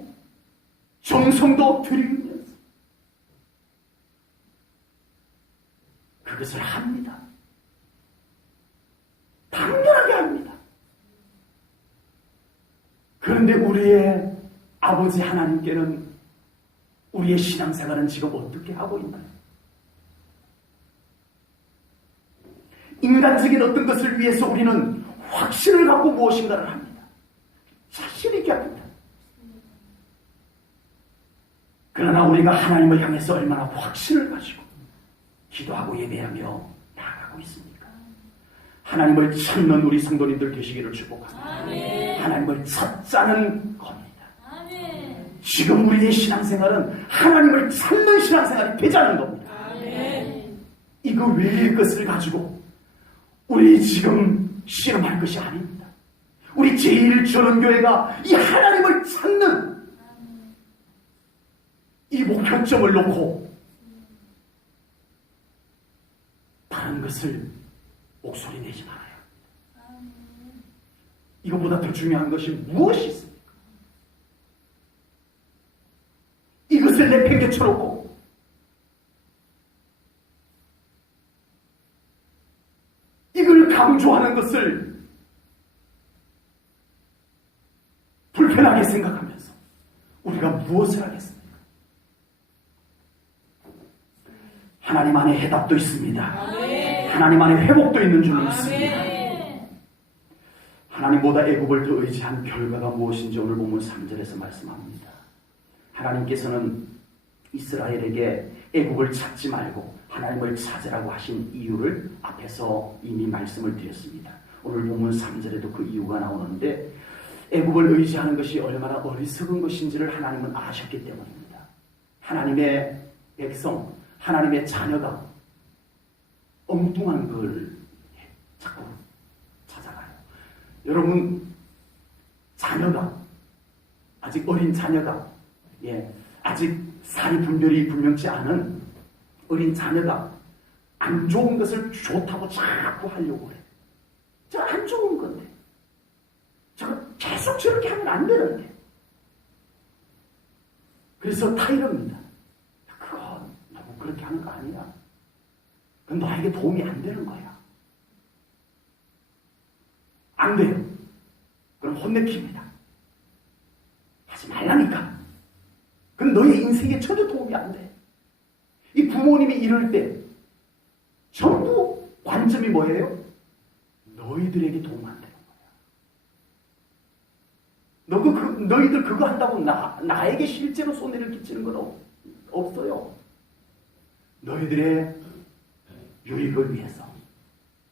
정성도 드리면서 그것을 합니다. 당연하게 합니다. 그런데 우리의 아버지 하나님께는 우리의 신앙생활은 지금 어떻게 하고 있나요? 인간적인 어떤 것을 위해서 우리는 확신을 갖고 무엇인가를 합니다. 자신 있게 합니다. 그러나 우리가 하나님을 향해서 얼마나 확신을 가지고 기도하고 예배하며 나아가고 있습니까? 하나님을 찾는 우리 성도님들 되시기를 축복합니다. 아멘. 하나님을 찾자는 겁니다. 아멘. 지금 우리의 신앙생활은 하나님을 찾는 신앙생활이 되자는 겁니다. 아멘. 이거 외의 것을 가지고 우리 지금 실험할 것이 아닙니다. 우리 제1전원교회가 이 하나님을 찾는 이 목표점을 놓고 다른 것을 목소리 내지 말아요. 이것보다 더 중요한 것이 무엇이 있습니까? 이것을 내팽개쳐놓고 이걸 강조하는 것을 불편하게 생각하면서 우리가 무엇을 하겠습니까? 하나님 안에 해답도 있습니다. 아멘. 하나님 안에 회복도 있는 줄 믿습니다. 아멘. 하나님보다 애굽을 더 의지한 결과가 무엇인지 오늘 본문 3절에서 말씀합니다. 하나님께서는 이스라엘에게 애굽을 찾지 말고 하나님을 찾으라고 하신 이유를 앞에서 이미 말씀을 드렸습니다. 오늘 본문 3절에도 그 이유가 나오는데 애굽을 의지하는 것이 얼마나 어리석은 것인지를 하나님은 아셨기 때문입니다. 하나님의 백성, 하나님의 자녀가 엉뚱한 걸 자꾸 찾아가요. 여러분, 자녀가, 아직 어린 자녀가, 아직 살이 분별이 분명치 않은 어린 자녀가 안 좋은 것을 좋다고 자꾸 하려고 해요. 저 안 좋은 건데. 저거 계속 저렇게 하면 안 되는데. 그래서 타이럽니다. 그거 너무 그렇게 하는 거 아니야. 그건 너에게 도움이 안 되는 거야. 안 돼요. 그럼 혼내킵니다. 하지 말라니까. 그럼 너의 인생에 전혀 도움이 안 돼. 이 부모님이 이럴 때 전부 관점이 뭐예요? 너희들에게 도움 안 되는 거야. 너희들 그거 한다고 나에게 실제로 손해를 끼치는 건 없어요. 너희들의 유익을 위해서.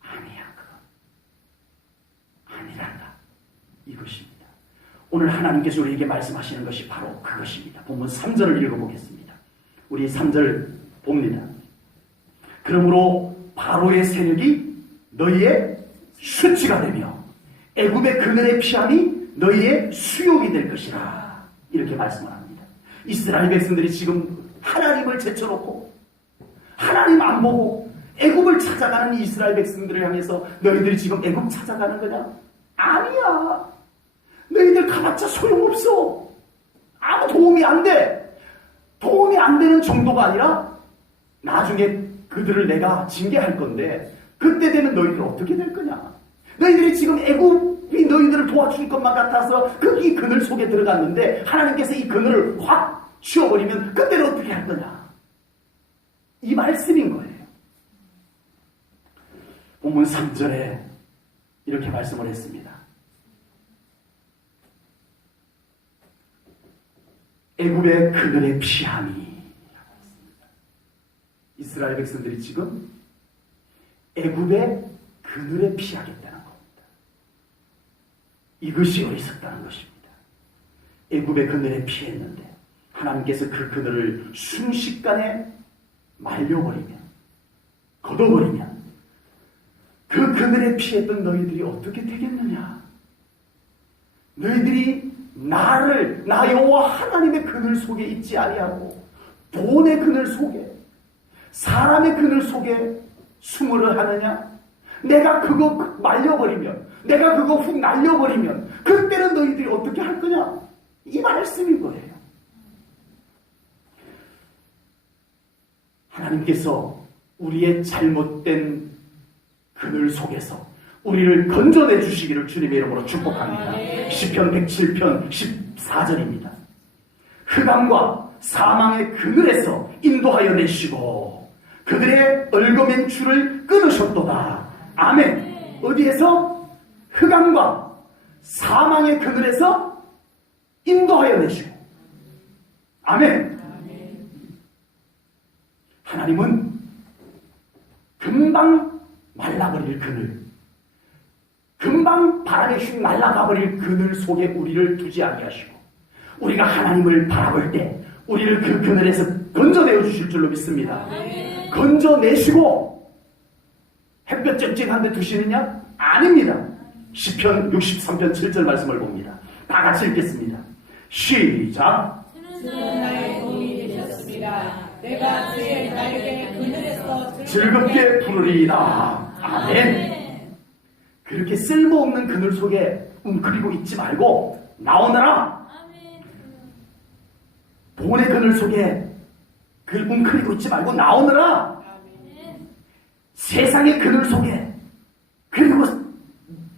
아니야, 그거. 아니란다. 이것입니다. 오늘 하나님께서 우리에게 말씀하시는 것이 바로 그것입니다. 본문 3절을 읽어보겠습니다. 우리 3절 봅니다. 그러므로 바로의 세력이 너희의 수치가 되며 애굽의 그늘의 피함이 너희의 수욕이 될 것이라. 이렇게 말씀을 합니다. 이스라엘 백성들이 지금 하나님을 제쳐놓고 하나님 안 보고 애굽을 찾아가는 이스라엘 백성들을 향해서 너희들이 지금 애굽 찾아가는 거냐? 아니야. 너희들 가봤자 소용없어. 아무 도움이 안 돼. 도움이 안 되는 정도가 아니라 나중에 그들을 내가 징계할 건데 그때 되면 너희들 어떻게 될 거냐? 너희들이 지금 애굽이 너희들을 도와줄 것만 같아서 이 그늘 속에 들어갔는데 하나님께서 이 그늘을 확 치워버리면 그때는 어떻게 할 거냐? 이 말씀인 거예요. 본문 3절에 이렇게 말씀을 했습니다. 애굽의 그늘의 피함이. 이스라엘 백성들이 지금 애굽의 그늘에 피하겠다는 겁니다. 이것이 어리석다는 것입니다. 애굽의 그늘에 피했는데 하나님께서 그 그늘을 순식간에 말려버리면, 걷어버리면 그 그늘에 피했던 너희들이 어떻게 되겠느냐? 너희들이 나 여호와 하나님의 그늘 속에 있지 아니하고 돈의 그늘 속에, 사람의 그늘 속에 숨으려 하느냐? 내가 그거 말려버리면, 내가 그거 훅 날려버리면 그때는 너희들이 어떻게 할 거냐? 이 말씀인 거예요. 하나님께서 우리의 잘못된 그늘 속에서 우리를 건져내 주시기를 주님의 이름으로 축복합니다. 시편 107편 14절입니다. 흑암과 사망의 그늘에서 인도하여 내시고 그들의 얽어맨 줄을 끊으셨도다. 아멘. 어디에서? 흑암과 사망의 그늘에서 인도하여 내시고. 아멘. 하나님은 금방 말라버릴 그늘, 금방 바람에 휙 날아가버릴 그늘 속에 우리를 두지 아니하시고 우리가 하나님을 바라볼 때 우리를 그 그늘에서 건져내어 주실 줄로 믿습니다. 건져내시고 햇볕 쨍쨍한 데 두시느냐? 아닙니다. 시편 63편 7절 말씀을 봅니다. 다 같이 읽겠습니다. 시작. 주는 나의 도움이 되셨습니다. 내가 주의 날개 그늘에서 즐겁게 부르리이다. 아멘. 그렇게 쓸모없는 그늘 속에 웅크리고 있지 말고 나오너라. 돈의 그늘 속에 웅크리고 있지 말고 나오너라. 세상의 그늘 속에 그리고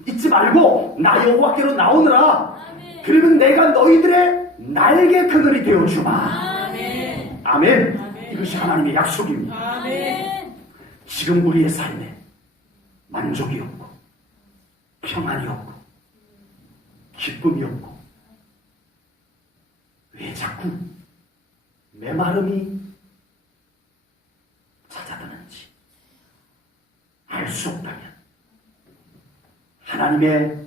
있지 말고 나 여호와께로 나오너라. 그러면 내가 너희들의 날개 그늘이 되어주마. 아멘. 아멘. 이것이 하나님의 약속입니다. 아멘. 지금 우리의 삶에 만족이 없고 평안이 없고 기쁨이 없고 왜 자꾸 메마름이 찾아드는지 알 수 없다면 하나님의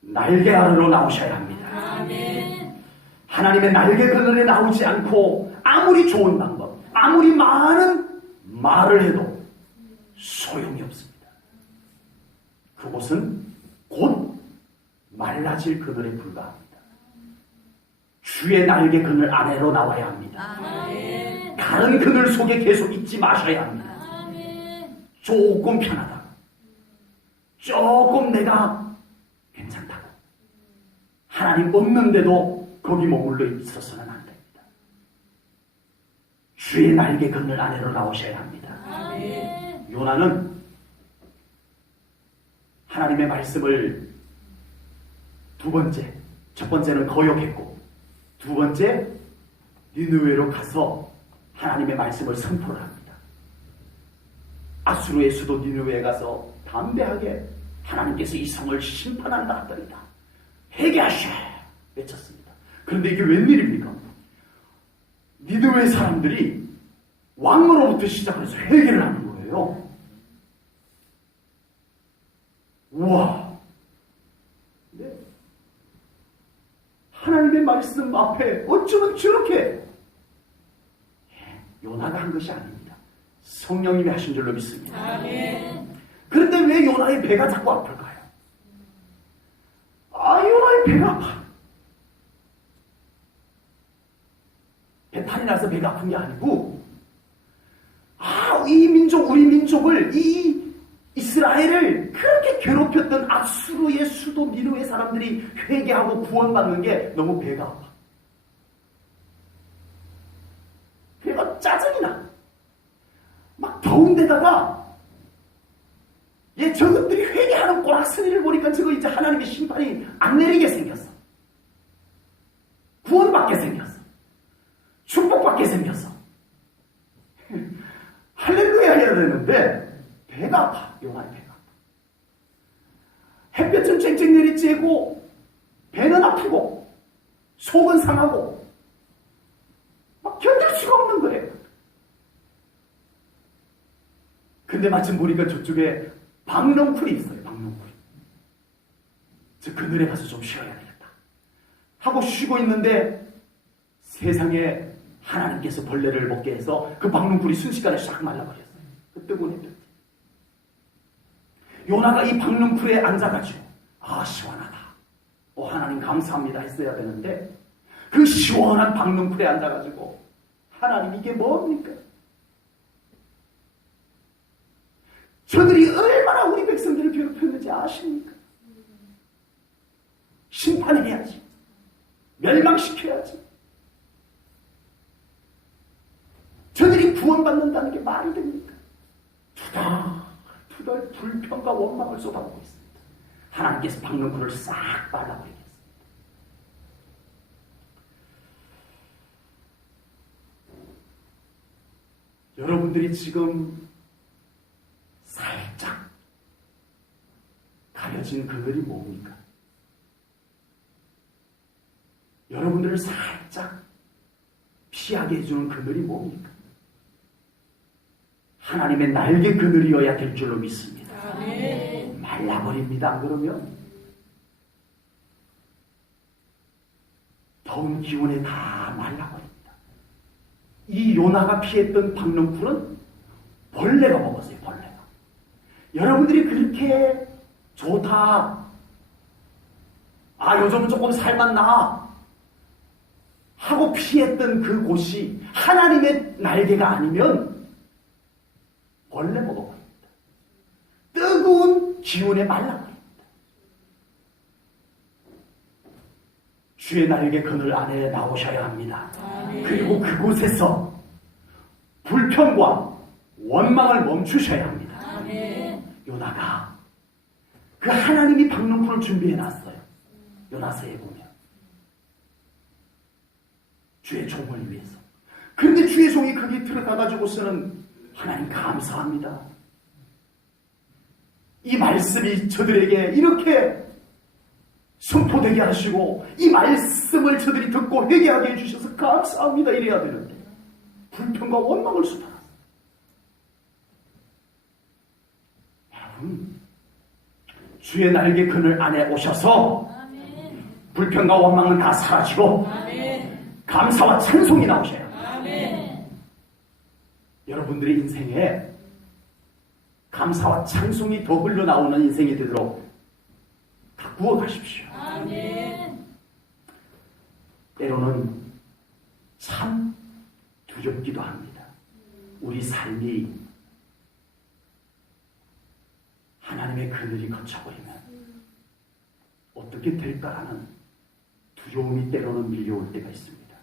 날개 아래로 나오셔야 합니다. 아멘. 하나님의 날개 그늘에 나오지 않고 아무리 좋은 방법, 아무리 많은 말을 해도 소용이 없습니다. 그곳은 곧 말라질 그늘에 불과합니다. 주의 날개 그늘 아래로 나와야 합니다. 아멘. 다른 그늘 속에 계속 있지 마셔야 합니다. 아멘. 조금 편하다, 조금 내가 괜찮다고 하나님 없는데도 거기 머물러 있어서는 안 됩니다. 주의 날개 그늘 아래로 나오셔야 합니다. 아멘. 요나는 하나님의 말씀을 두 번째, 첫 번째는 거역했고 두 번째 니느웨로 가서 하나님의 말씀을 선포를 합니다. 아수르의 수도 니느웨에 가서 담대하게 하나님께서 이 성을 심판한다 하더니라. 회개하셔 외쳤습니다. 그런데 이게 웬일입니까? 니느웨 사람들이 왕으로부터 시작해서 회개를 하는 거예요. 우와! 네. 하나님의 말씀 앞에 어쩌면 저렇게 요나가 한 것이 아닙니다. 성령님이 하신 줄로 믿습니다. 아멘. 그런데 왜 요나의 배가 자꾸 아플까요? 요나의 배가 아파. 배탈이 나서 배가 아픈 게 아니고 이 민족, 우리 민족을, 이 이스라엘을 그렇게 괴롭혔던 아수르의 수도 니느웨 사람들이 회개하고 구원받는 게 너무 배가 아파. 그래서 짜증이 나. 막 더운 데다가 저것들이 회개하는 꼬락서리를 보니까 저거 이제 하나님의 심판이 안 내리게 생겼어. 구원받게 생겼어. 축복받게 생겼어. 할렐루야 해야 되는데 배가 아파. 요나의 배가 아파. 햇볕은 쨍쨍 내리쬐고 배는 아프고 속은 상하고 막 견딜 수가 없는 거예요. 근데 마침 보니까 저쪽에 박넝쿨이 있어요. 박넝쿨. 저 그늘에 가서 좀 쉬어야 되겠다 하고 쉬고 있는데 세상에 하나님께서 벌레를 먹게 해서 그 박넝쿨이 순식간에 싹 말라버렸어요. 그 뜨거운 햇볕. 요나가 이 박넝쿨에 앉아가지고 시원하다. 하나님 감사합니다 했어야 되는데 그 시원한 박넝쿨에 앉아가지고 하나님 이게 뭡니까? 저들이 얼마나 우리 백성들을 괴롭혔는지 아십니까? 심판해야지. 멸망시켜야지. 저들이 구원받는다는 게 말이 됩니까? 투덜 불평과 원망을 쏟아부고 있습니다. 하나님께서 박넝쿨을 싹 발라버리겠습니다. 여러분들이 지금 살짝 가려진 그늘이 뭡니까? 여러분들을 살짝 피하게 해주는 그늘이 뭡니까? 하나님의 날개 그늘이어야 될 줄로 믿습니다. 아멘. 말라버립니다. 안 그러면 더운 기운에 다 말라버립니다. 이 요나가 피했던 박넝쿨은 벌레가 먹었어요. 벌레가. 여러분들이 그렇게 좋다, 요즘 조금 살맛나 하고 피했던 그 곳이 하나님의 날개가 아니면 벌레 먹어버립니다. 뜨거운 기운에 말라버립니다. 주의 날개 그늘 안에 나오셔야 합니다. 그리고 그곳에서 불평과 원망을 멈추셔야 합니다. 요나가 그 하나님이 박넝쿨을 준비해놨어요. 요나서에 보면 주의 종을 위해서. 그런데 주의 종이 거기 들어가가지고서는 하나님 감사합니다. 이 말씀이 저들에게 이렇게 선포되게 하시고 이 말씀을 저들이 듣고 회개하게 해주셔서 감사합니다 이래야 되는데 불평과 원망을 쏟아놨어요. 여러분, 주의 날개 그늘 안에 오셔서 불평과 원망은 다 사라지고 감사와 찬송이 나오셔야 합니다. 여러분들의 인생에 감사와 찬송이 더 흘러나오는 인생이 되도록 가꾸어 가십시오. 아멘. 때로는 참 두렵기도 합니다. 우리 삶이 하나님의 그늘이 거쳐버리면 어떻게 될까라는 두려움이 때로는 밀려올 때가 있습니다.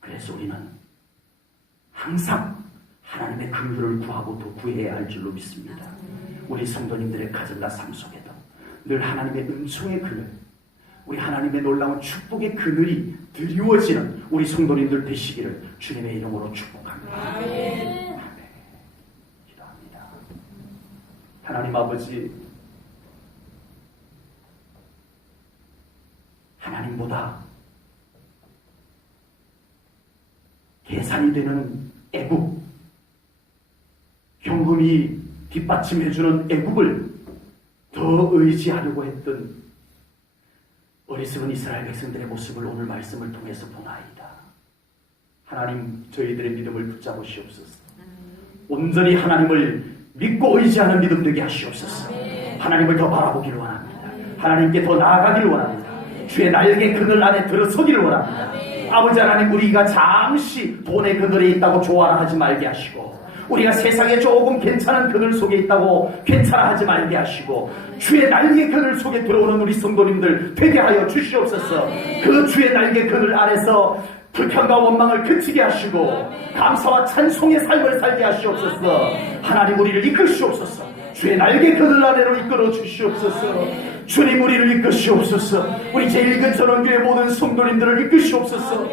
그래서 우리는 항상 하나님의 긍휼을 구하고 또 구해야 할 줄로 믿습니다. 우리 성도님들의 가정과 삶 속에도 늘 하나님의 은총의 그늘, 우리 하나님의 놀라운 축복의 그늘이 드리워지는 우리 성도님들 되시기를 주님의 이름으로 축복합니다. 아멘. 아멘. 기도합니다. 하나님 아버지, 하나님보다 계산이 되는 애국, 현금이 뒷받침해주는 애국을 더 의지하려고 했던 어리석은 이스라엘 백성들의 모습을 오늘 말씀을 통해서 보나이다. 하나님, 저희들의 믿음을 붙잡으시옵소서. 온전히 하나님을 믿고 의지하는 믿음 되게 하시옵소서. 하나님을 더 바라보기를 원합니다. 하나님께 더 나아가기를 원합니다. 주의 날개 그늘 안에 들어서기를 원합니다. 아버지 하나님, 우리가 잠시 돈의 그늘에 있다고 조화하지 말게 하시고, 우리가 세상에 조금 괜찮은 그늘 속에 있다고 괜찮아하지 말게 하시고, 주의 날개 그늘 속에 들어오는 우리 성도님들 되게 하여 주시옵소서. 그 주의 날개 그늘 안에서 불평과 원망을 그치게 하시고 감사와 찬송의 삶을 살게 하시옵소서. 하나님, 우리를 이끄시옵소서. 주의 날개 그늘 안에로 이끌어 주시옵소서. 주님, 우리를 이끄시옵소서. 우리 제1근전원교회 모든 성도님들을 이끄시옵소서.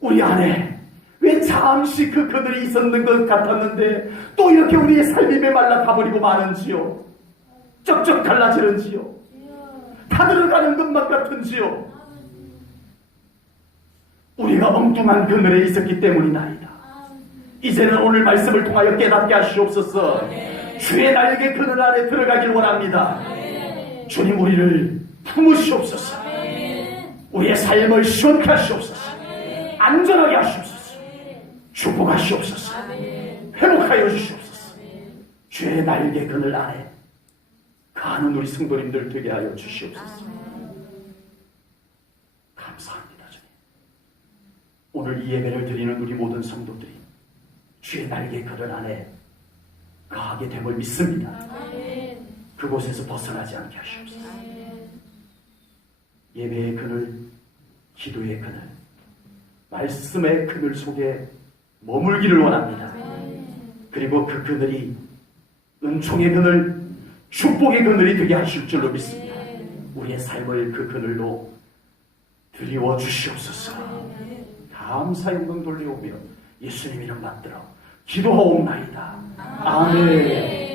우리 안에 왜 잠시 그 그늘이 있었는 것 같았는데 또 이렇게 우리의 삶이 메말라 가버리고 마는지요? 쩍쩍 갈라지는지요? 다 들어가는 것만 같은지요? 우리가 엉뚱한 그늘에 있었기 때문이나이다. 이제는 오늘 말씀을 통하여 깨닫게 하시옵소서. 주의 날개 그늘 안에 들어가길 원합니다. 주님, 우리를 품으시옵소서. 우리의 삶을 시원케 하시옵소서. 안전하게 하시옵소서. 축복하시옵소서. 회복하여 주시옵소서. 주의 날개 그늘 안에 가는 우리 성도님들 되게 하여 주시옵소서. 감사합니다, 주님. 오늘 이 예배를 드리는 우리 모든 성도들이 주의 날개 그늘 안에 가게 됨을 믿습니다. 그곳에서 벗어나지 않게 하시옵소서. 예배의 그늘, 기도의 그늘, 말씀의 그늘 속에 머물기를 원합니다. 그리고 그 그늘이 은총의 그늘, 축복의 그늘이 되게 하실 줄로 믿습니다. 우리의 삶을 그 그늘로 드리워 주시옵소서. 감사 영광 돌려오며 예수님 이름 받들어 기도하옵나이다. 아멘.